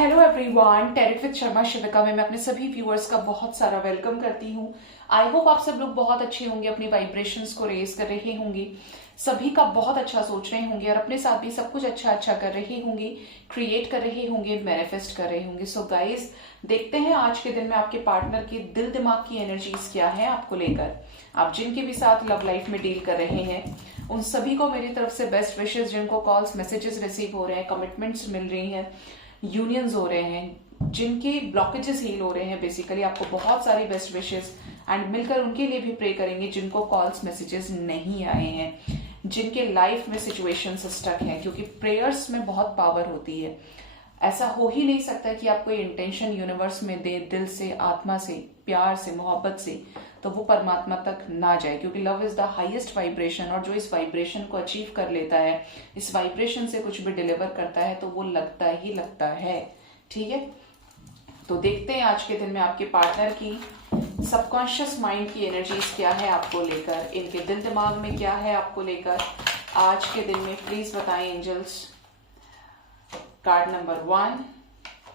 Hello everyone, टेरिट with Sharma शिविका में मैं अपने सभी व्यूअर्स का बहुत सारा वेलकम करती हूँ। आई होप आप सब लोग बहुत अच्छे होंगे, अपनी वाइब्रेशंस को रेज कर रहे होंगे, सभी का बहुत अच्छा सोच रहे होंगे और अपने साथ भी सब कुछ अच्छा अच्छा कर रहे होंगे, क्रिएट कर रहे होंगे, मैनिफेस्ट कर रहे होंगे। सो गाइज, देखते हैं आज के दिन में आपके पार्टनर की दिल दिमाग की एनर्जीज क्या है आपको लेकर। आप जिनके भी साथ लव लाइफ में डील कर रहे हैं उन सभी को मेरी तरफ से बेस्ट विशेष। जिनको कॉल्स मैसेजेस रिसीव हो रहे हैं, कमिटमेंट्स मिल रही हैं, यूनियंस हो रहे हैं, जिनके ब्लॉकेजेस हील हो रहे हैं, बेसिकली आपको बहुत सारी बेस्ट विशेस। एंड मिलकर उनके लिए भी प्रे करेंगे जिनको कॉल्स मैसेजेस नहीं आए हैं, जिनके लाइफ में सिचुएशन स्टक हैं, क्योंकि प्रेयर्स में बहुत पावर होती है। ऐसा हो ही नहीं सकता कि आप कोई इंटेंशन यूनिवर्स में दे दिल से, आत्मा से, प्यार से, मोहब्बत से, तो वो परमात्मा तक ना जाए, क्योंकि love is the highest vibration. और जो इस वाइब्रेशन को अचीव कर लेता है, इस वाइब्रेशन से कुछ भी डिलीवर करता है, तो वो लगता ही लगता है। ठीक है, तो देखते हैं आज के दिन में आपके पार्टनर की सबकॉन्शियस माइंड की एनर्जीज क्या है आपको लेकर, इनके दिल दिमाग में क्या है आपको लेकर आज के दिन में। प्लीज बताएं angels. Card number 1,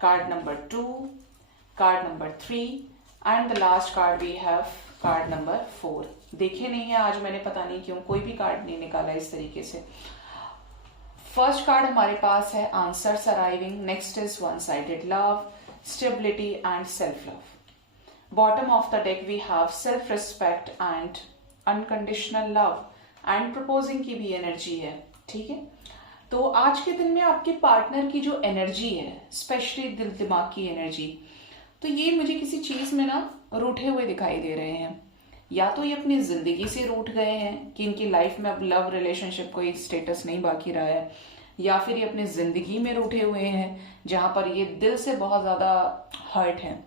card number 2, card number 3 and the last card we have card number 4। देखे नहीं है आज मैंने, पता नहीं क्यों कोई भी कार्ड नहीं निकाला इस तरीके से। फर्स्ट कार्ड हमारे पास है answers arriving, next is one sided love, stability and self love. Bottom of the deck we have self respect and unconditional love and proposing की भी एनर्जी है। ठीक है, तो आज के दिन में आपके पार्टनर की जो एनर्जी है, स्पेशली दिल दिमाग की एनर्जी, तो ये मुझे किसी चीज में ना रूठे हुए दिखाई दे रहे हैं। या तो ये अपनी जिंदगी से रूठ गए हैं कि इनकी लाइफ में अब लव रिलेशनशिप कोई स्टेटस नहीं बाकी रहा है, या फिर ये अपनी जिंदगी में रूठे हुए हैं जहां पर ये दिल से बहुत ज्यादा हर्ट है।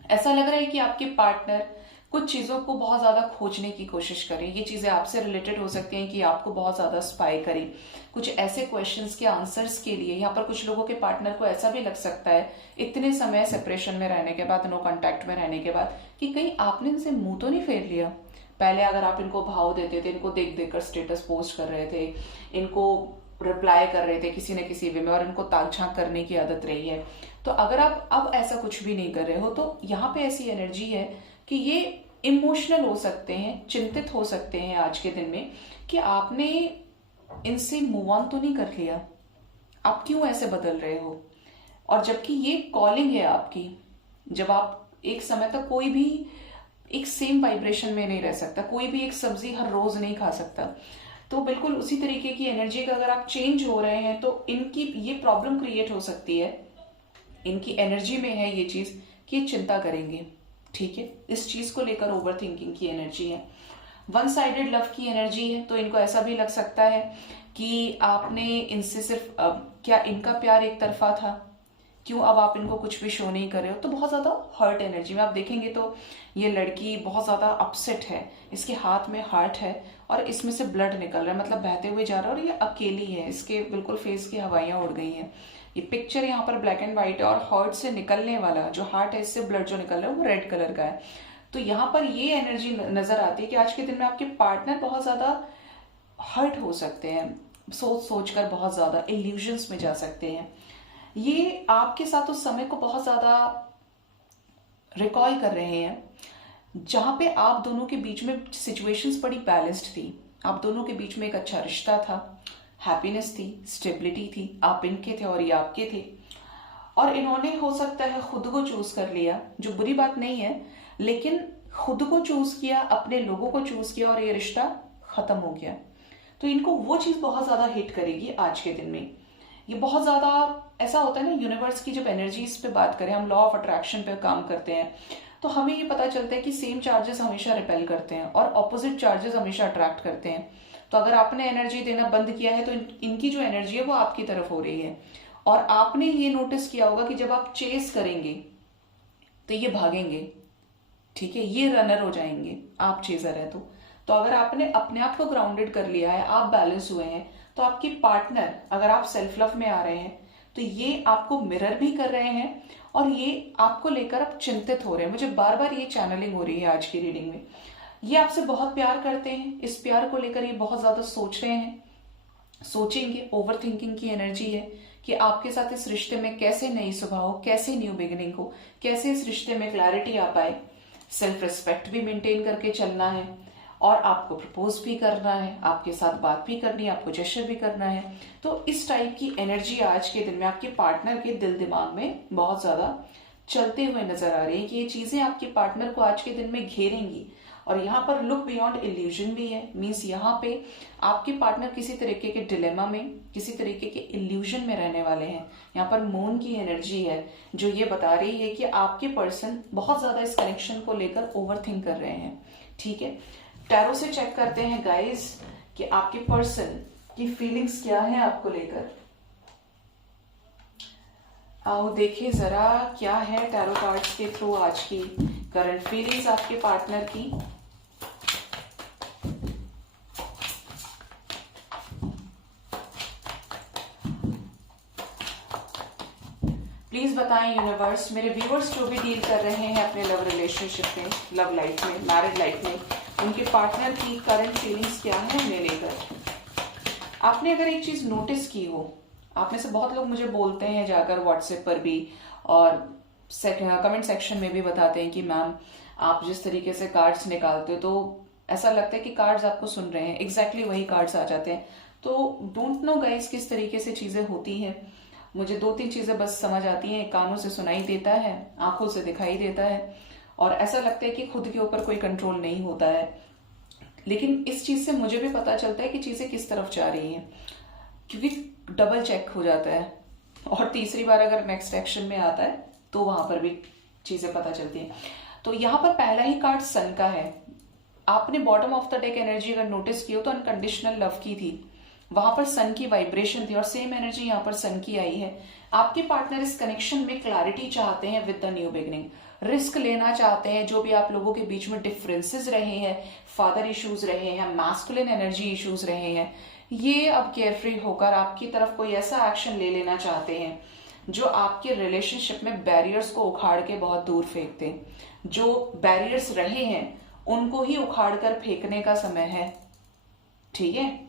ऐसा लग रहा है कि आपके पार्टनर कुछ चीजों को बहुत ज्यादा खोजने की कोशिश करें। ये चीजें आपसे रिलेटेड हो सकती हैं कि आपको बहुत ज्यादा स्पाई करें कुछ ऐसे क्वेश्चंस के आंसर्स के लिए। यहाँ पर कुछ लोगों के पार्टनर को ऐसा भी लग सकता है इतने समय सेपरेशन में रहने के बाद, नो कांटेक्ट में रहने के बाद, कि कहीं आपने इनसे मुंह तो नहीं फेर लिया। पहले अगर आप इनको भाव देते थे, इनको देख देख कर स्टेटस पोस्ट कर रहे थे, इनको रिप्लाई कर रहे थे किसी न किसी वे में, और इनको ताक झांक करने की आदत रही है, तो अगर आप अब ऐसा कुछ भी नहीं कर रहे हो तो यहाँ पे ऐसी एनर्जी है कि ये इमोशनल हो सकते हैं, चिंतित हो सकते हैं आज के दिन में कि आपने इनसे मूव ऑन तो नहीं कर लिया, आप क्यों ऐसे बदल रहे हो। और जबकि ये कॉलिंग है आपकी, जब आप एक समय तक कोई भी एक सेम वाइब्रेशन में नहीं रह सकता, कोई भी एक सब्जी हर रोज नहीं खा सकता, तो बिल्कुल उसी तरीके की एनर्जी का अगर आप चेंज हो रहे हैं तो इनकी ये प्रॉब्लम क्रिएट हो सकती है। इनकी एनर्जी में है ये चीज कि ये चिंता करेंगे। ठीक है, इस चीज को लेकर ओवर थिंकिंग की एनर्जी है, वन साइडेड लव की एनर्जी है। तो इनको ऐसा भी लग सकता है कि आपने इनसे सिर्फ क्या इनका प्यार एक तरफा था, क्यों अब आप इनको कुछ भी शो नहीं कर रहे हो। तो बहुत ज्यादा हर्ट एनर्जी में आप देखेंगे तो ये लड़की बहुत ज्यादा अपसेट है, इसके हाथ में हार्ट है और इसमें से ब्लड निकल रहा है, मतलब बहते हुए जा रहा है, और ये अकेली है, इसके बिल्कुल फेस की हवाइयां उड़ गई हैं। ये पिक्चर यहाँ पर ब्लैक एंड व्हाइट है और हार्ट से निकलने वाला जो हार्ट है, इससे ब्लड जो निकल रहा है वो रेड कलर का है। तो यहाँ पर ये एनर्जी नजर आती है कि आज के दिन में आपके पार्टनर बहुत ज्यादा हर्ट हो सकते हैं, सोच सोच कर बहुत ज्यादा इल्यूजन्स में जा सकते हैं। ये आपके साथ उस समय को बहुत ज्यादा रिकॉल कर रहे हैं जहां पे आप दोनों के बीच में सिचुएशंस बड़ी बैलेंस्ड थी, आप दोनों के बीच में एक अच्छा रिश्ता था, हैप्पीनेस थी, स्टेबिलिटी थी, आप इनके थे और ये आपके थे। और इन्होंने हो सकता है खुद को चूज कर लिया, जो बुरी बात नहीं है, लेकिन खुद को चूज किया, अपने लोगों को चूज किया और ये रिश्ता खत्म हो गया। तो इनको वो चीज बहुत ज्यादा हिट करेगी आज के दिन में। ये बहुत ज्यादा ऐसा होता है ना, यूनिवर्स की जब एनर्जीज पे बात करें, हम लॉ ऑफ अट्रैक्शन पे काम करते हैं, तो हमें ये पता चलता है कि सेम चार्जेस हमेशा रिपेल करते हैं और ऑपोजिट चार्जेस हमेशा अट्रैक्ट करते हैं। तो अगर आपने एनर्जी देना बंद किया है तो इनकी जो एनर्जी है वो आपकी तरफ हो रही है। और आपने ये नोटिस किया होगा कि जब आप चेस करेंगे तो ये भागेंगे, ठीक है, ये रनर हो जाएंगे, आप चेजर है। तो अगर आपने अपने आप को ग्राउंडेड कर लिया है, आप बैलेंस हुए हैं, तो आपके पार्टनर, अगर आप सेल्फ लव में आ रहे हैं, तो ये आपको मिरर भी कर रहे हैं और ये आपको लेकर अब चिंतित हो रहे हैं। मुझे बार बार ये चैनलिंग हो रही है आज की रीडिंग में। ये आपसे बहुत प्यार करते हैं, इस प्यार को लेकर ये बहुत ज्यादा सोच रहे हैं, सोचेंगे, ओवर थिंकिंग की एनर्जी है कि आपके साथ इस रिश्ते में कैसे नई सुबह हो, कैसे न्यू बिगिनिंग हो, कैसे इस रिश्ते में क्लैरिटी आ पाए। सेल्फ रिस्पेक्ट भी मेंटेन करके चलना है और आपको प्रपोज भी करना है, आपके साथ बात भी करनी है, आपको जेस्चर भी करना है। तो इस टाइप की एनर्जी आज के दिन में आपके पार्टनर के दिल दिमाग में बहुत ज्यादा चलते हुए नजर आ रही है कि ये चीजें आपके पार्टनर को आज के दिन में घेरेंगी। और यहाँ पर लुक बियॉन्ड इल्यूजन भी है, मीन्स यहाँ पे आपके पार्टनर किसी तरीके के डिलेमा में, किसी तरीके के इल्यूजन में रहने वाले हैं। यहाँ पर मून की एनर्जी है जो ये बता रही है कि आपके पर्सन बहुत ज्यादा इस कनेक्शन को लेकर ओवरथिंक कर रहे हैं। ठीक है, टैरो से चेक करते हैं गाइस कि आपके पर्सन की फीलिंग्स क्या है आपको लेकर। आओ देखिए जरा क्या है टैरो कार्ड्स के थ्रू आज की करंट फीलिंग्स आपके पार्टनर की। प्लीज बताएं यूनिवर्स, मेरे व्यूअर्स जो भी डील कर रहे हैं अपने लव रिलेशनशिप में, लव लाइफ में, मैरिड लाइफ में, उनके पार्टनर की करंट फीलिंग्स क्या है उन्हें लेकर। आपने अगर एक चीज नोटिस की हो, आप में से बहुत लोग मुझे बोलते हैं जाकर व्हाट्सएप पर भी और कमेंट सेक्शन में भी बताते हैं कि मैम आप जिस तरीके से कार्ड्स निकालते हो तो ऐसा लगता है कि कार्ड्स आपको सुन रहे हैं, एग्जैक्टली वही कार्ड्स आ जाते हैं। तो डोंट नो गाइस किस तरीके से चीजें होती हैं। मुझे 2-3 चीजें बस समझ आती हैं, कानों से सुनाई देता है, आंखों से दिखाई देता है और ऐसा लगता है कि खुद के ऊपर कोई कंट्रोल नहीं होता है। लेकिन इस चीज से मुझे भी पता चलता है कि चीजें किस तरफ जा रही हैं, क्योंकि डबल चेक हो जाता है और तीसरी बार अगर नेक्स्ट एक्शन में आता है तो वहां पर भी चीजें पता चलती हैं। तो यहां पर पहला ही कार्ड सन का है। आपने bottom of the deck energy अगर नोटिस की हो तो अनकंडीशनल लव की थी, वहां पर सन की वाइब्रेशन थी और सेम एनर्जी यहाँ पर सन की आई है। आपके पार्टनर इस कनेक्शन में क्लैरिटी चाहते हैं with the new beginning, risk लेना चाहते हैं। जो भी आप लोगों के बीच में डिफरेंसेस रहे हैं, फादर इश्यूज रहे हैं, मैस्कुलिन एनर्जी इश्यूज रहे हैं, ये अब केयरफ्री होकर आपकी तरफ कोई ऐसा एक्शन ले लेना चाहते हैं जो आपके रिलेशनशिप में बैरियर्स को उखाड़ के बहुत दूर फेंक दे। जो बैरियर्स रहे हैं उनको ही उखाड़ कर फेंकने का समय है। ठीक है,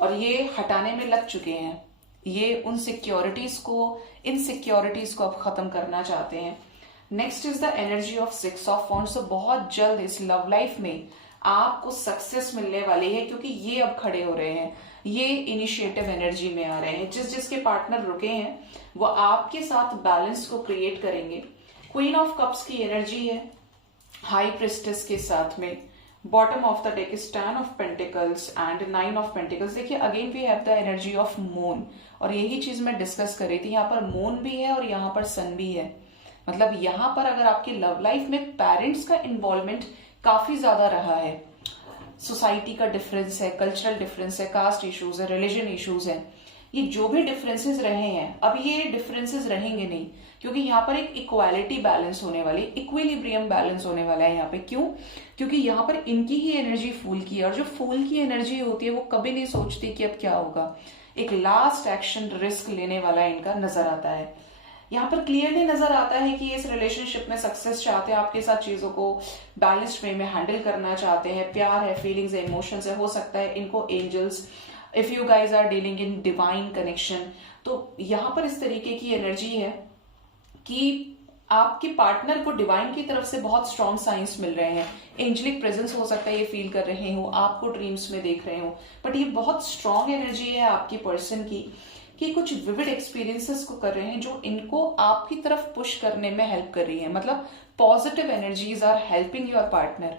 और ये हटाने में लग चुके हैं। ये उन सिक्योरिटीज को, इनसिक्योरिटीज को अब खत्म करना चाहते हैं। Next is the energy of 6 of wands. तो बहुत जल्द इस लव लाइफ में आपको सक्सेस मिलने वाली है क्योंकि ये अब खड़े हो रहे हैं, ये इनिशिएटिव एनर्जी में आ रहे हैं। जिस जिसके पार्टनर रुके हैं वो आपके साथ बैलेंस को क्रिएट करेंगे। क्वीन ऑफ कप्स की एनर्जी है हाई प्रिस्टेस के साथ में। Bottom of the deck is 10 of pentacles and 9 of pentacles. देखिए again we have the energy of moon और यही चीज मैं डिस्कस कर रही थी। यहाँ पर मून भी है और यहाँ पर सन भी है। मतलब यहाँ पर अगर आपकी लव लाइफ में पेरेंट्स का इन्वॉल्वमेंट काफी ज्यादा रहा है, सोसाइटी का डिफरेंस है, कल्चरल डिफरेंस है, कास्ट इश्यूज है, रिलीजन इश्यूज है, ये जो भी डिफरेंसेस रहे हैं अब ये डिफरेंसेस रहेंगे नहीं, क्योंकि यहाँ पर एक इक्वालिटी बैलेंस होने वाली, इक्विलिब्रियम बैलेंस होने वाला है यहाँ पे। क्यों? क्योंकि यहाँ पर इनकी ही एनर्जी फूल की है और जो फूल की एनर्जी होती है वो कभी नहीं सोचती कि अब क्या होगा। एक लास्ट एक्शन रिस्क लेने वाला इनका नजर आता है। यहाँ पर क्लियरली नजर आता है कि इस रिलेशनशिप में सक्सेस चाहते हैं, आपके साथ चीजों को बैलेंस्ड वे में हैंडल करना चाहते हैं। प्यार है, फीलिंग्स है, इमोशंस है, हो सकता है इनको angels, if you guys are dealing in divine connection, तो यहाँ पर इस तरीके की एनर्जी है कि आपके पार्टनर को डिवाइन की तरफ से बहुत स्ट्रॉन्ग साइंस मिल रहे हैं। एंजलिक प्रेजेंस हो सकता है ये फील कर रहे हो, आपको ड्रीम्स में देख रहे हो, बट ये बहुत स्ट्रॉन्ग एनर्जी है आपकी पर्सन की कि कुछ विविड एक्सपीरियंसेस को कर रहे हैं जो इनको आपकी तरफ पुश करने में हेल्प कर रही है। मतलब positive energies are helping your partner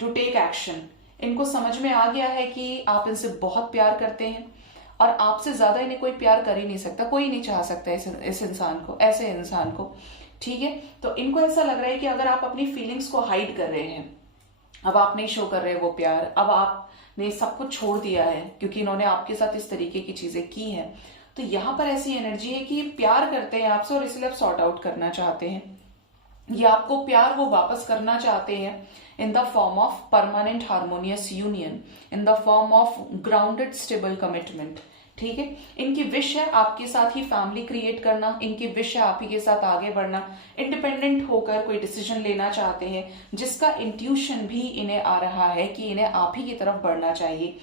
to take action. इनको समझ में आ गया है कि आप इनसे बहुत प्यार करते हैं और आपसे ज्यादा इन्हें कोई प्यार कर ही नहीं सकता, कोई नहीं चाह सकता इस इंसान को, ऐसे इंसान को। ठीक है, तो इनको ऐसा लग रहा है कि अगर आप अपनी फीलिंग्स को हाइड कर रहे हैं, अब आप नहीं शो कर रहे वो प्यार, अब आपने सब कुछ छोड़ दिया है क्योंकि इन्होंने आपके साथ इस तरीके की चीजें की हैं, तो यहां पर ऐसी एनर्जी है कि ये प्यार करते हैं आपसे और इसलिए आप सॉर्ट आउट करना चाहते हैं। ये आपको प्यार वो वापस करना चाहते हैं in the form of permanent harmonious union, in the form of grounded stable commitment। ठीक है, इनकी विश है आपके साथ ही फैमिली क्रिएट करना, इनकी विश है आप ही के साथ आगे बढ़ना, इंडिपेंडेंट होकर कोई डिसीजन लेना चाहते हैं जिसका इंट्यूशन भी इन्हें आ रहा है कि इन्हें आप ही की तरफ बढ़ना चाहिए।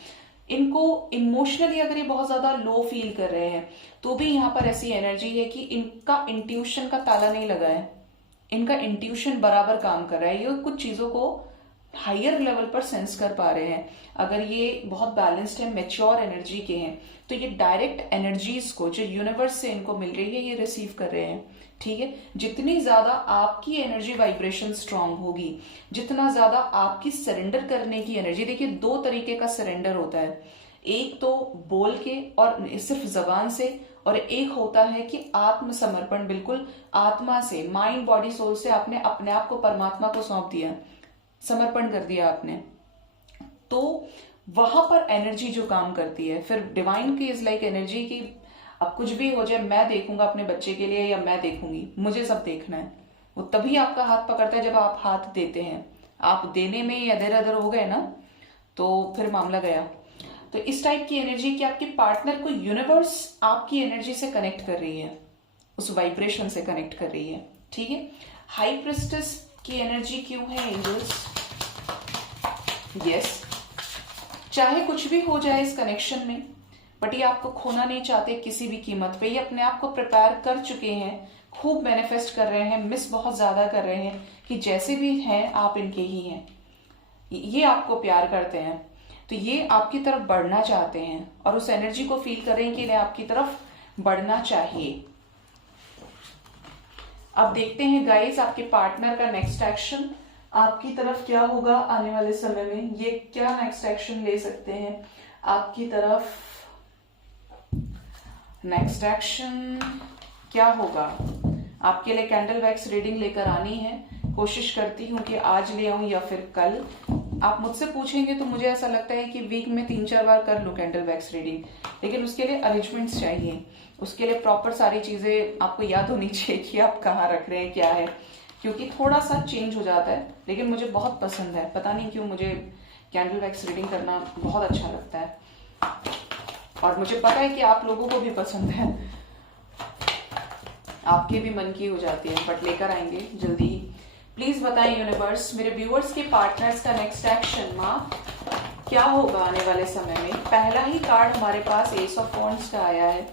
इनको इमोशनली अगर ये बहुत ज्यादा लो फील कर रहे हैं तो भी यहाँ पर ऐसी एनर्जी है कि इनका इंट्यूशन का ताला नहीं लगा है, इनका इंट्यूशन बराबर काम कर रहा है, ये कुछ चीजों को हायर लेवल पर सेंस कर पा रहे हैं। अगर ये बहुत बैलेंस्ड है, मेच्योर एनर्जी के हैं, तो ये डायरेक्ट एनर्जीज को जो यूनिवर्स से इनको मिल रही है ये रिसीव कर रहे हैं। ठीक है, जितनी ज्यादा आपकी एनर्जी वाइब्रेशन स्ट्रांग होगी, जितना ज्यादा आपकी सरेंडर करने की एनर्जी, देखिए दो तरीके का सरेंडर होता है, एक तो बोल के और सिर्फ जबान से, और एक होता है कि आत्मसमर्पण, बिल्कुल आत्मा से, माइंड बॉडी सोल से आपने अपने आप को परमात्मा को सौंप दिया, समर्पण कर दिया आपने, तो वहां पर एनर्जी जो काम करती है। फिर डिवाइन की इज लाइक एनर्जी की अब कुछ भी हो जाए, मैं देखूंगा अपने बच्चे के लिए या मैं देखूंगी, मुझे सब देखना है। वो तभी आपका हाथ पकड़ता है जब आप हाथ देते हैं। आप देने में इधर अदर हो गए ना तो फिर मामला गया। तो इस टाइप की एनर्जी कि आपके पार्टनर को यूनिवर्स आपकी एनर्जी से कनेक्ट कर रही है, उस वाइब्रेशन से कनेक्ट कर रही है। ठीक है, हाई प्रिस्टेस की एनर्जी क्यों है एंजल्स? यस, चाहे कुछ भी हो जाए इस कनेक्शन में, बट ये आपको खोना नहीं चाहते किसी भी कीमत पे। ये अपने आप को प्रिपेयर कर चुके हैं, खूब मैनिफेस्ट कर रहे हैं, मिस बहुत ज्यादा कर रहे हैं कि जैसे भी हैं आप इनके ही हैं। ये आपको प्यार करते हैं, तो ये आपकी तरफ बढ़ना चाहते हैं और उस एनर्जी को फील कर रहे हैं कि इन्हें आपकी तरफ बढ़ना चाहिए। अब देखते हैं गाइस आपके पार्टनर का नेक्स्ट एक्शन आपकी तरफ क्या होगा आने वाले समय में। ये क्या नेक्स्ट एक्शन ले सकते हैं आपकी तरफ? नेक्स्ट एक्शन क्या होगा आपके लिए? कैंडल वैक्स रीडिंग लेकर आनी है, कोशिश करती हूँ कि आज ले आऊं या फिर कल। आप मुझसे पूछेंगे तो मुझे ऐसा लगता है कि वीक में 3-4 बार कर लूं कैंडल वैक्स रीडिंग, लेकिन उसके लिए अरेंजमेंट्स चाहिए, उसके लिए प्रॉपर सारी चीजें आपको याद होनी चाहिए कि आप कहाँ रख रहे हैं, क्या है, क्योंकि थोड़ा सा चेंज हो जाता है। लेकिन मुझे बहुत पसंद है, पता नहीं क्यों मुझे कैंडल वैक्स रीडिंग करना बहुत अच्छा लगता है, और मुझे पता है कि आप लोगों को भी पसंद है, आपके भी मन की हो जाती है, बट लेकर आएंगे जल्दी ही। प्लीज बताएं यूनिवर्स, मेरे व्यूअर्स के पार्टनर्स का नेक्स्ट एक्शन क्या होगा आने वाले समय में। पहला ही कार्ड हमारे पास एस ऑफ वॉन्ड्स का आया है।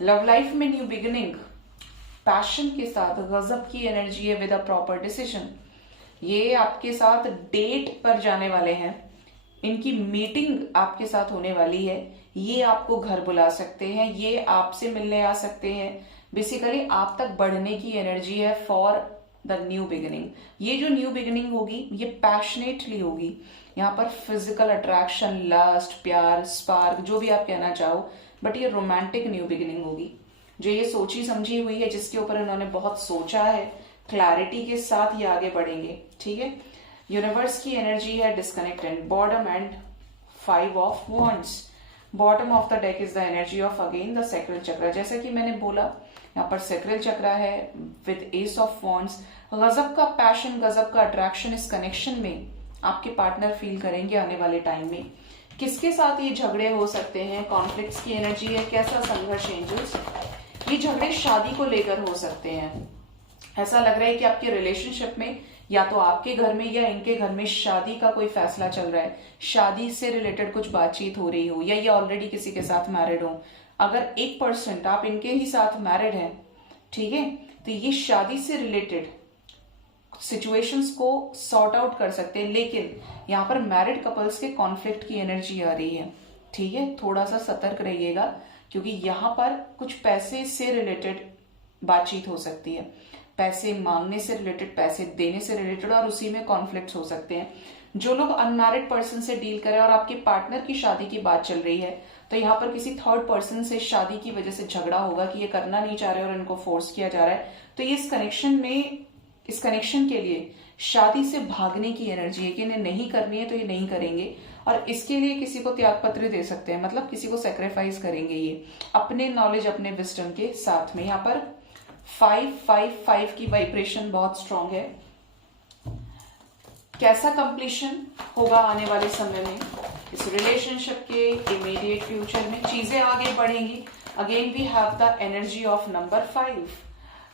लव लाइफ में न्यू बिगिनिंग, पैशन के साथ गजब की एनर्जी है विद अ प्रॉपर डिसीजन। ये आपके साथ डेट पर जाने वाले हैं, इनकी मीटिंग आपके साथ होने वाली है। ये आपको घर बुला सकते हैं, ये आपसे मिलने आ सकते हैं, बेसिकली आप तक बढ़ने की एनर्जी है फॉर द न्यू बिगिनिंग। ये जो न्यू बिगिनिंग होगी ये पैशनेटली होगी, यहाँ पर फिजिकल अट्रैक्शन, लस्ट, प्यार, स्पार्क, जो भी आप कहना चाहो, बट ये रोमांटिक न्यू बिगिनिंग होगी। जो ये सोची समझी हुई है, जिसके ऊपर इन्होंने बहुत सोचा है, क्लैरिटी के साथ ये आगे बढ़ेंगे। ठीक है, यूनिवर्स की एनर्जी है disconnect and bottom and 5 of wands. Bottom of the deck is the energy of again the sacral चक्र। जैसा कि मैंने बोला, यहाँ पर सैक्रल चक्र है विद एस ऑफ वॉन्ड्स। गजब का पैशन, गजब का अट्रैक्शन इस कनेक्शन में आपके पार्टनर फील करेंगे आने वाले टाइम में। किसके साथ ये झगड़े हो सकते हैं? कॉन्फ्लिक्ट्स की एनर्जी है। कैसा संघर्ष एंजल्स? ये झगड़े शादी को लेकर हो सकते हैं। ऐसा लग रहा है कि आपके रिलेशनशिप में या तो आपके घर में या इनके घर में शादी का कोई फैसला चल रहा है, शादी से रिलेटेड कुछ बातचीत हो रही हो, या ये ऑलरेडी किसी के साथ मैरिड हो। अगर 1% आप इनके ही साथ मैरिड हैं, ठीक है, तो ये शादी से रिलेटेड सिचुएशंस को सॉर्ट आउट कर सकते हैं। लेकिन यहाँ पर मैरिड कपल्स के कॉन्फ्लिक्ट की एनर्जी आ रही है। ठीक है, थोड़ा सा सतर्क रहिएगा, क्योंकि यहाँ पर कुछ पैसे से रिलेटेड बातचीत हो सकती है, पैसे मांगने से रिलेटेड, पैसे देने से रिलेटेड, और उसी में कॉन्फ्लिक्ट हो सकते हैं। जो लोग अनमैरिड पर्सन से डील करें और आपके पार्टनर की शादी की बात चल रही है, तो यहाँ पर किसी थर्ड पर्सन से शादी की वजह से झगड़ा होगा कि ये करना नहीं चाह रहे और इनको फोर्स किया जा रहा है। तो ये इस कनेक्शन के लिए शादी से भागने की एनर्जी है कि इन्हें नहीं करनी है तो ये नहीं करेंगे, और इसके लिए किसी को त्याग पत्र दे सकते हैं, मतलब किसी को सेक्रीफाइस करेंगे ये अपने नॉलेज, अपने विजडम के साथ में। यहाँ पर 555 की वाइब्रेशन बहुत स्ट्रांग है। कैसा कंप्लीशन होगा आने वाले समय में इस रिलेशनशिप के इमीडिएट फ्यूचर में? चीजें आगे बढ़ेंगी। Again we have the energy of number 5,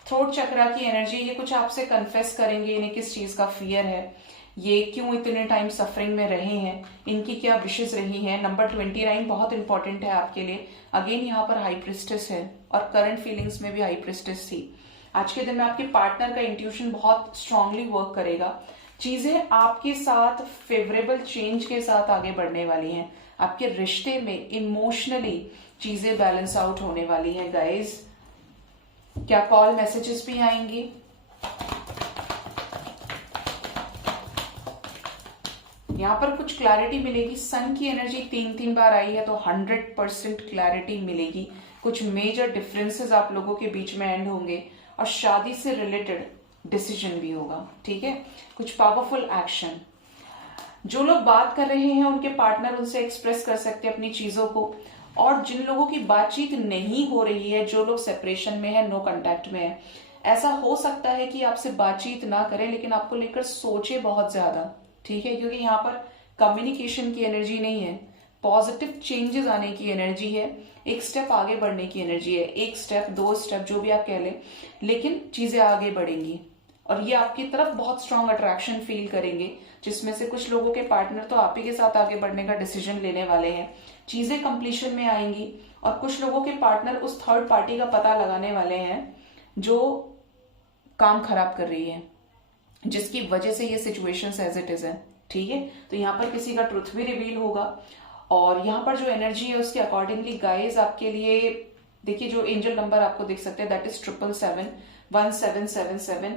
throat chakra की एनर्जी। ये कुछ आपसे कन्फेस करेंगे, इन्हें किस चीज का फियर है, ये क्यों इतने टाइम सफरिंग में रहे हैं, इनकी क्या विशेष रही हैं। नंबर 29 बहुत इंपॉर्टेंट है आपके लिए। अगेन यहाँ पर हाई प्रिस्टेस है और करंट फीलिंग्स में भी हाई प्रिस्टेस थी। आज के दिन में आपके पार्टनर का इंट्यूशन बहुत स्ट्रांगली वर्क करेगा। चीजें आपके साथ फेवरेबल चेंज के साथ आगे बढ़ने वाली हैं। आपके रिश्ते में इमोशनली चीजें बैलेंस आउट होने वाली हैं गाइज। क्या कॉल मैसेजेस भी आएंगी? यहां पर कुछ क्लैरिटी मिलेगी। सन की एनर्जी 3 बार आई है तो 100% क्लैरिटी मिलेगी। कुछ मेजर डिफरेंसेस आप लोगों के बीच में एंड होंगे और शादी से रिलेटेड डिसीजन भी होगा। ठीक है, कुछ पावरफुल एक्शन। जो लोग बात कर रहे हैं उनके पार्टनर उनसे एक्सप्रेस कर सकते हैं अपनी चीजों को। और जिन लोगों की बातचीत नहीं हो रही है, जो लोग सेपरेशन में है, नो कांटेक्ट में है, ऐसा हो सकता है कि आपसे बातचीत ना करें लेकिन आपको लेकर सोचे बहुत ज्यादा। ठीक है, क्योंकि यहाँ पर कम्युनिकेशन की एनर्जी नहीं है, पॉजिटिव चेंजेस आने की एनर्जी है, एक स्टेप आगे बढ़ने की एनर्जी है। एक स्टेप, 2 स्टेप, जो भी आप कह लें, लेकिन चीजें आगे बढ़ेंगी और ये आपकी तरफ बहुत स्ट्रांग अट्रैक्शन फील करेंगे, जिसमें से कुछ लोगों के पार्टनर तो आप ही के साथ आगे बढ़ने का डिसीजन लेने वाले हैं। चीजें कंप्लीशन में आएंगी और कुछ लोगों के पार्टनर उस थर्ड पार्टी का पता लगाने वाले हैं जो काम खराब कर रही है, जिसकी वजह से ये सिचुएशंस एज इट इज है। ठीक है, तो यहाँ पर किसी का ट्रुथ भी रिवील होगा और यहाँ पर जो एनर्जी है उसके अकॉर्डिंगली गाइज आपके लिए देखिए, जो एंजल नंबर आपको दिख सकते हैं दैट इज 777, 1777,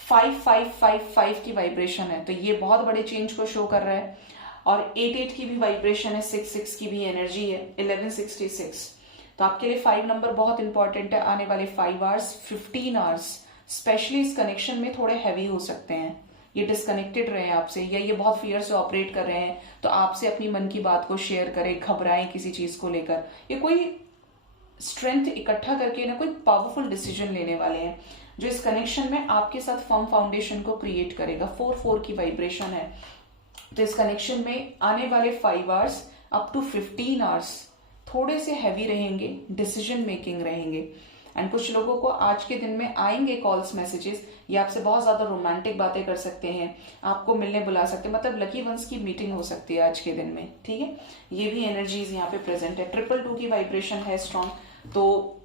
5555 की वाइब्रेशन है, तो ये बहुत बड़े चेंज को शो कर रहा है। और 88 की भी वाइब्रेशन है, 66 की भी एनर्जी है, 1166। तो आपके लिए 5 नंबर बहुत इंपॉर्टेंट है। आने वाले 5 आवर्स, 15 आवर्स स्पेशली इस कनेक्शन में थोड़े हैवी हो सकते हैं। ये डिस्कनेक्टेड रहे हैं आपसे या ये बहुत फियर से ऑपरेट कर रहे हैं, तो आपसे अपनी मन की बात को शेयर करें, घबराएं किसी चीज को लेकर, ये कोई स्ट्रेंथ इकट्ठा करके ना कोई पावरफुल डिसीजन लेने वाले हैं जो इस कनेक्शन में आपके साथ फर्म फाउंडेशन को क्रिएट करेगा। 4 की वाइब्रेशन है, तो इस कनेक्शन में आने वाले 5 आवर्स अप टू 15 आवर्स थोड़े से हैवी रहेंगे, डिसीजन मेकिंग रहेंगे। एंड कुछ लोगों को आज के दिन में आएंगे कॉल्स, मैसेजेस, ये आपसे बहुत ज्यादा रोमांटिक बातें कर सकते हैं, आपको मिलने बुला सकते हैं, मतलब लकी वंस की मीटिंग हो सकती है आज के दिन में। ठीक है, ये भी एनर्जीज यहाँ पे प्रेजेंट है। 222 की वाइब्रेशन है स्ट्रॉन्ग, तो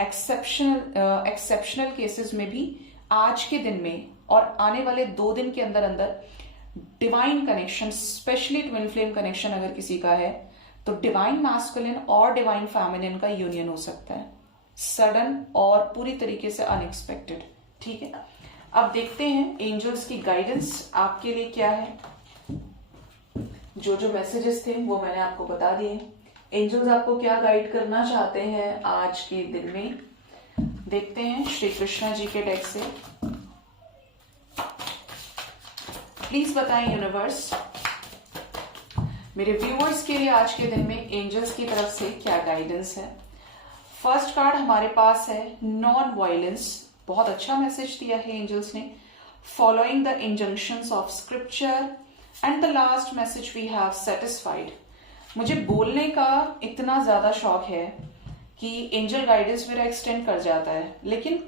एक्सेप्शनल केसेस में भी आज के दिन में और आने वाले 2 दिन के अंदर अंदर divine connection, specially twin flame connection अगर किसी का है तो डिवाइन मैस्कुलिन और डिवाइन फेमिनिन का यूनियन हो सकता है, सडन और पूरी तरीके से अनएक्सपेक्टेड। ठीक है, अब देखते हैं एंजल्स की गाइडेंस आपके लिए क्या है। जो मैसेजेस थे वो मैंने आपको बता दिए। एंजल्स आपको क्या गाइड करना चाहते हैं आज के दिन में, देखते हैं श्री कृष्णा जी के डेक से। प्लीज बताएं यूनिवर्स, मेरे व्यूअर्स के लिए आज के दिन में एंजल्स की तरफ से क्या गाइडेंस है। फर्स्ट कार्ड हमारे पास है नॉन वायलेंस, बहुत अच्छा मैसेज दिया है एंजल्स ने, following the injunctions of scripture, and the last message we have satisfied. मुझे बोलने का इतना ज्यादा शौक है कि एंजल गाइडेंस मेरा एक्सटेंड कर जाता है, लेकिन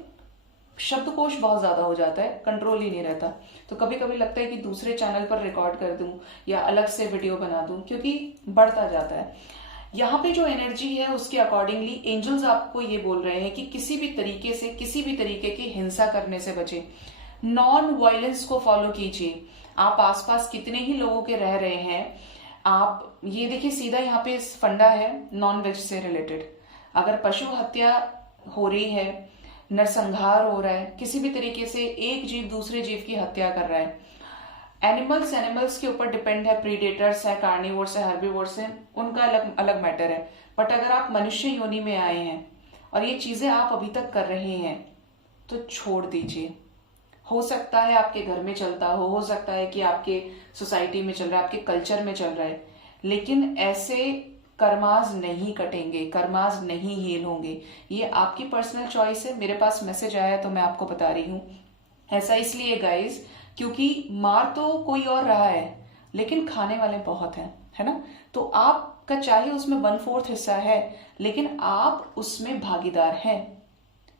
शब्दकोश बहुत ज्यादा हो जाता है, कंट्रोल ही नहीं रहता। तो कभी कभी लगता है कि दूसरे चैनल पर रिकॉर्ड कर दूं या अलग से वीडियो बना दूं, क्योंकि बढ़ता जाता है। यहाँ पे जो एनर्जी है उसके अकॉर्डिंगली एंजल्स आपको ये बोल रहे हैं कि किसी भी तरीके से, किसी भी तरीके की हिंसा करने से बचे, नॉन वायलेंस को फॉलो कीजिए। आप आसपास कितने ही लोगों के रह रहे हैं, आप ये देखिए, सीधा यहाँ पे फंडा है नॉन वेज से रिलेटेड। अगर पशु हत्या हो रही है, नरसंहार हो रहा है, किसी भी तरीके से एक जीव दूसरे जीव की हत्या कर रहा है, एनिमल्स के ऊपर डिपेंड है, प्रीडेटर्स है, कार्निवोर्स है, हर्बीवोर्स है, उनका अलग अलग मैटर है। बट अगर आप मनुष्य योनि में आए हैं और ये चीजें आप अभी तक कर रहे हैं तो छोड़ दीजिए। हो सकता है आपके घर में चलता हो सकता है कि आपके सोसाइटी में चल रहा है, आपके कल्चर में चल रहा है, लेकिन ऐसे कर्माज नहीं कटेंगे, कर्माज नहीं हील होंगे। ये आपकी पर्सनल चॉइस है। मेरे पास मैसेज आया तो मैं आपको बता रही हूं। ऐसा इसलिए गाइज क्योंकि मार तो कोई और रहा है लेकिन खाने वाले बहुत हैं, है ना। तो आपका चाहे उसमें 1/4 हिस्सा है, लेकिन आप उसमें भागीदार हैं।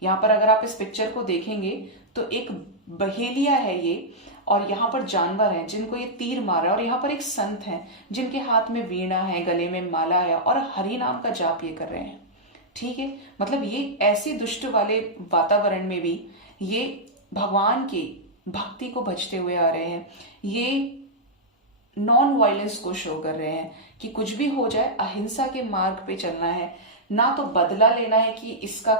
यहाँ पर अगर आप इस पिक्चर को देखेंगे तो एक बहेलिया है ये, और यहाँ पर जानवर हैं जिनको ये तीर मार रहा है, और यहाँ पर एक संत हैं जिनके हाथ में वीणा है, गले में माला है और हरि नाम का जाप ये कर रहे हैं। ठीक है, मतलब ये ऐसे दुष्ट वाले वातावरण में भी ये भगवान की भक्ति को भजते हुए आ रहे हैं। ये नॉन वायलेंस को शो कर रहे हैं कि कुछ भी हो जाए अहिंसा के मार्ग पे चलना है, ना तो बदला लेना है कि इसका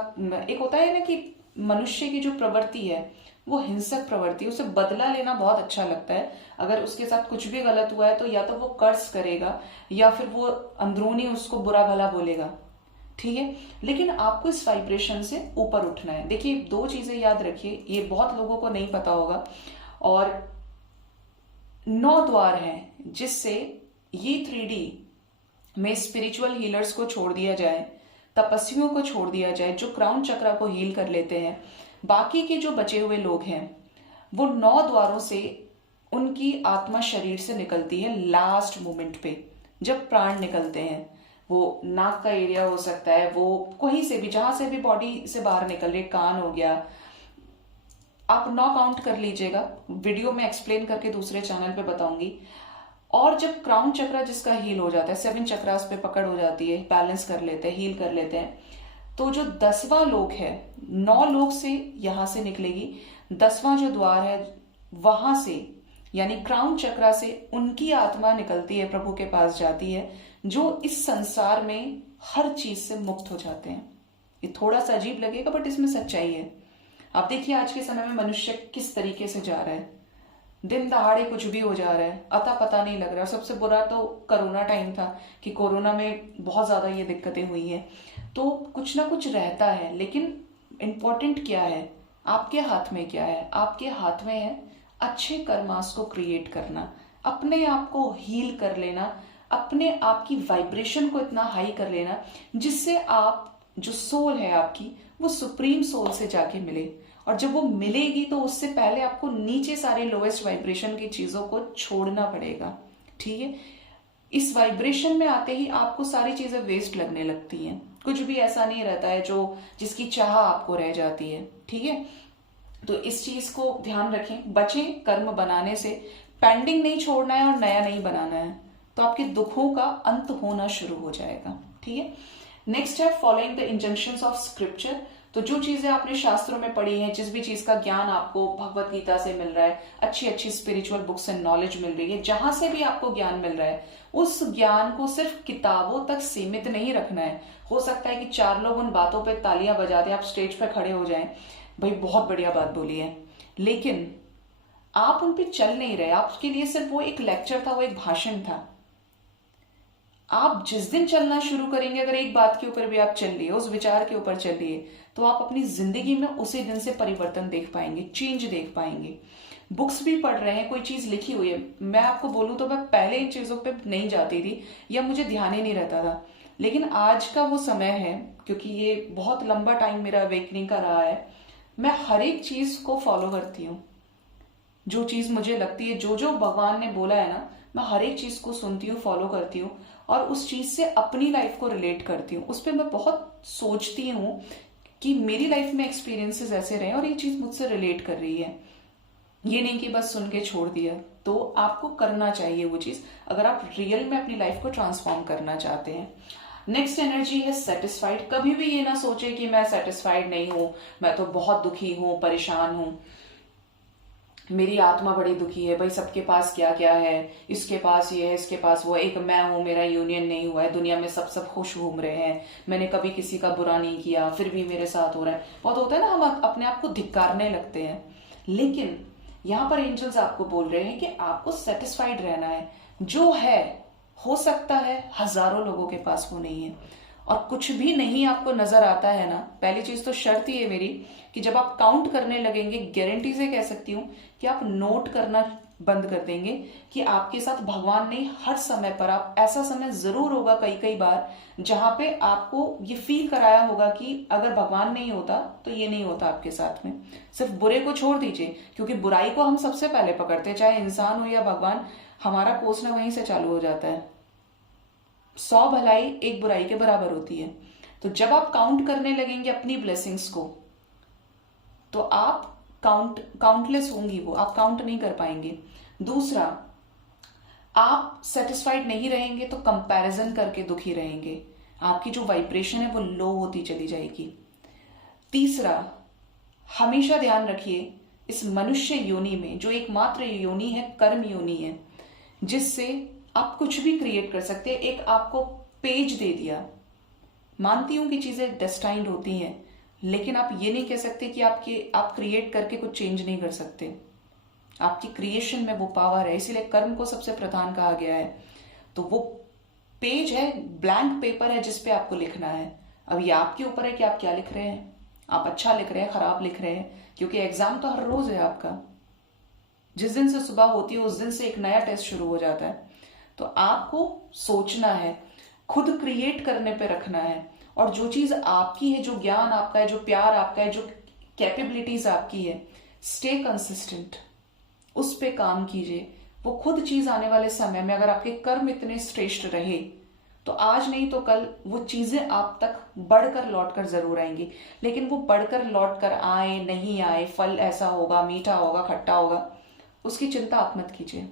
एक होता है ना कि मनुष्य की जो प्रवृत्ति है वो हिंसक प्रवृत्ति, उसे बदला लेना बहुत अच्छा लगता है। अगर उसके साथ कुछ भी गलत हुआ है तो या तो वो कर्ज करेगा या फिर वो अंदरूनी उसको बुरा भला बोलेगा। ठीक है, लेकिन आपको इस वाइब्रेशन से ऊपर उठना है। देखिए 2 चीजें याद रखिए, ये बहुत लोगों को नहीं पता होगा। और 9 द्वार हैं जिससे ये 3D में स्पिरिचुअल हीलर्स को छोड़ दिया जाए, तपस्वियों को छोड़ दिया जाए जो क्राउन चक्रा को हील कर लेते हैं। बाकी के जो बचे हुए लोग हैं वो 9 द्वारों से उनकी आत्मा शरीर से निकलती है लास्ट मोमेंट पे, जब प्राण निकलते हैं। वो नाक का एरिया हो सकता है, वो कहीं से भी, जहां से भी बॉडी से बाहर निकल रहे, कान हो गया, आप 9 काउंट कर लीजिएगा। वीडियो में एक्सप्लेन करके दूसरे चैनल पे बताऊंगी। और जब क्राउन चक्रा जिसका हील हो जाता है, 7 चक्रास पे पकड़ हो जाती है, बैलेंस कर लेते हैं, हील कर लेते हैं, तो जो 10वां लोक है, 9 लोक से यहां से निकलेगी, 10वां जो द्वार है वहां से, यानी क्राउन चक्रा से उनकी आत्मा निकलती है, प्रभु के पास जाती है, जो इस संसार में हर चीज से मुक्त हो जाते हैं। ये थोड़ा सा अजीब लगेगा बट इसमें सच्चाई है। आप देखिए आज के समय में मनुष्य किस तरीके से जा रहा है, दिन दहाड़े कुछ भी हो जा रहा है, अता पता नहीं लग रहा। सबसे बुरा तो कोरोना टाइम था कि कोरोना में बहुत ज्यादा ये दिक्कतें हुई हैं। तो कुछ ना कुछ रहता है, लेकिन इंपॉर्टेंट क्या है, आपके हाथ में क्या है? आपके हाथ में है अच्छे कर्मास को क्रिएट करना, अपने आप को हील कर लेना, अपने आप की वाइब्रेशन को इतना हाई कर लेना जिससे आप जो सोल है आपकी वो सुप्रीम सोल से जाके मिले। और जब वो मिलेगी तो उससे पहले आपको नीचे सारे लोएस्ट वाइब्रेशन की चीजों को छोड़ना पड़ेगा। ठीक है, इस वाइब्रेशन में आते ही आपको सारी चीजें वेस्ट लगने लगती हैं, कुछ भी ऐसा नहीं रहता है जो जिसकी चाह आपको रह जाती है। ठीक है, तो इस चीज को ध्यान रखें, बचें कर्म बनाने से। पेंडिंग नहीं छोड़ना है और नया नहीं बनाना है, तो आपके दुखों का अंत होना शुरू हो जाएगा। ठीक है, नेक्स्ट है following the injunctions of scripture. तो जो चीजें आपने शास्त्रों में पढ़ी हैं, जिस भी चीज का ज्ञान आपको भगवत गीता से मिल रहा है, अच्छी अच्छी स्पिरिचुअल बुक्स एंड नॉलेज मिल रही है, जहां से भी आपको ज्ञान मिल रहा है, उस ज्ञान को सिर्फ किताबों तक सीमित नहीं रखना है। हो सकता है कि 4 लोग उन बातों पे तालियां बजा दें, आप स्टेज पे खड़े हो जाएं, भाई बहुत बढ़िया बात बोली है, लेकिन आप उन पे चल नहीं रहे। आपके लिए सिर्फ वो एक लेक्चर था, वो एक भाषण था। आप जिस दिन चलना शुरू करेंगे, अगर एक बात के ऊपर भी आप चल लिए, उस विचार के ऊपर चलिए, तो आप अपनी जिंदगी में उसी दिन से परिवर्तन देख पाएंगे, चेंज देख पाएंगे। बुक्स भी पढ़ रहे हैं, कोई चीज लिखी हुई है, मैं आपको बोलूं तो मैं पहले इन चीजों पे नहीं जाती थी या मुझे ध्यान ही नहीं रहता था, लेकिन आज का वो समय है, क्योंकि ये बहुत लंबा टाइम मेरा अवेकनिंग का रहा है, मैं हर एक चीज को फॉलो करती हूँ। जो चीज मुझे लगती है, जो जो भगवान ने बोला है ना, मैं हर एक चीज को सुनती हूँ, फॉलो करती हूँ और उस चीज से अपनी लाइफ को रिलेट करती हूँ। उस पर मैं बहुत सोचती हूँ कि मेरी लाइफ में एक्सपीरियंसेस ऐसे रहे और ये चीज मुझसे रिलेट कर रही है। ये नहीं कि बस सुन के छोड़ दिया, तो आपको करना चाहिए वो चीज, अगर आप रियल में अपनी लाइफ को ट्रांसफॉर्म करना चाहते हैं। नेक्स्ट एनर्जी है सेटिस्फाइड। कभी भी ये ना सोचे कि मैं सेटिस्फाइड नहीं हूं, मैं तो बहुत दुखी हूं, परेशान हूं, मेरी आत्मा बड़ी दुखी है, भाई सबके पास क्या क्या है, इसके पास ये है, इसके पास वो, एक मैं हूं, मेरा यूनियन नहीं हुआ है, दुनिया में सब खुश घूम रहे हैं, मैंने कभी किसी का बुरा नहीं किया फिर भी मेरे साथ हो रहा है। बहुत होता है ना, हम अपने आप को धिक्कारने लगते हैं, लेकिन यहाँ पर एंजल्स आपको बोल रहे हैं कि आपको सेटिस्फाइड रहना है। जो है, हो सकता है हजारों लोगों के पास वो नहीं है, और कुछ भी नहीं आपको नजर आता है ना, पहली चीज तो शर्त ही है मेरी कि जब आप काउंट करने लगेंगे, गारंटी से कह सकती हूं कि आप नोट करना बंद कर देंगे कि आपके साथ भगवान नहीं, हर समय पर आप, ऐसा समय जरूर होगा कई कई बार जहां पे आपको ये फील कराया होगा कि अगर भगवान नहीं होता तो ये नहीं होता आपके साथ में। सिर्फ बुरे को छोड़ दीजिए, क्योंकि बुराई को हम सबसे पहले पकड़ते हैं, चाहे इंसान हो या भगवान, हमारा कोसना वहीं से चालू हो जाता है। 100 भलाई 1 बुराई के बराबर होती है। तो जब आप काउंट करने लगेंगे अपनी ब्लेसिंग्स को, तो आप काउंटलेस होंगी, वो आप काउंट नहीं कर पाएंगे। दूसरा, आप सेटिस्फाइड नहीं रहेंगे तो कंपैरिजन करके दुखी रहेंगे, आपकी जो वाइब्रेशन है वो लो होती चली जाएगी। तीसरा, हमेशा ध्यान रखिए इस मनुष्य योनि में जो एकमात्र योनि है, कर्म योनि है, जिससे आप कुछ भी क्रिएट कर सकते हैं। एक आपको पेज दे दिया, मानती हूं कि चीजें डेस्टाइन्ड होती हैं, लेकिन आप ये नहीं कह सकते कि आप क्रिएट करके कुछ चेंज नहीं कर सकते। आपकी क्रिएशन में वो पावर है, इसीलिए कर्म को सबसे प्रधान कहा गया है। तो वो पेज है, ब्लैंक पेपर है जिसपे आपको लिखना है। अब ये आपके ऊपर है कि आप क्या लिख रहे हैं। आप अच्छा लिख रहे हैं, खराब लिख रहे हैं, क्योंकि एग्जाम तो हर रोज है आपका। जिस दिन से सुबह होती है उस दिन से एक नया टेस्ट शुरू हो जाता है। तो आपको सोचना है, खुद क्रिएट करने पे रखना है, और जो चीज आपकी है, जो ज्ञान आपका है, जो प्यार आपका है, जो कैपेबिलिटीज आपकी है, स्टे कंसिस्टेंट, उस पे काम कीजिए। वो खुद चीज आने वाले समय में, अगर आपके कर्म इतने श्रेष्ठ रहे तो आज नहीं तो कल वो चीजें आप तक बढ़कर लौट कर जरूर आएंगी। लेकिन वो बढ़कर लौट कर आए नहीं आए, फल ऐसा होगा, मीठा होगा, खट्टा होगा, उसकी चिंता आप मत कीजिए।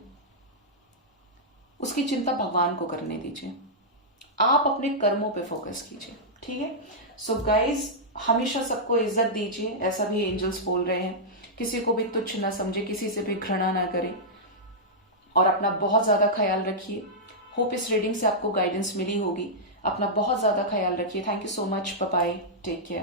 उसकी चिंता भगवान को करने दीजिए। आप अपने कर्मों पे फोकस कीजिए, ठीक है। सो गाइज, हमेशा सबको इज्जत दीजिए, ऐसा भी एंजल्स बोल रहे हैं। किसी को भी तुच्छ ना समझे, किसी से भी घृणा ना करें, और अपना बहुत ज्यादा ख्याल रखिए। होप इस रीडिंग से आपको गाइडेंस मिली होगी। अपना बहुत ज्यादा ख्याल रखिए। Thank you so much, bye bye, take care.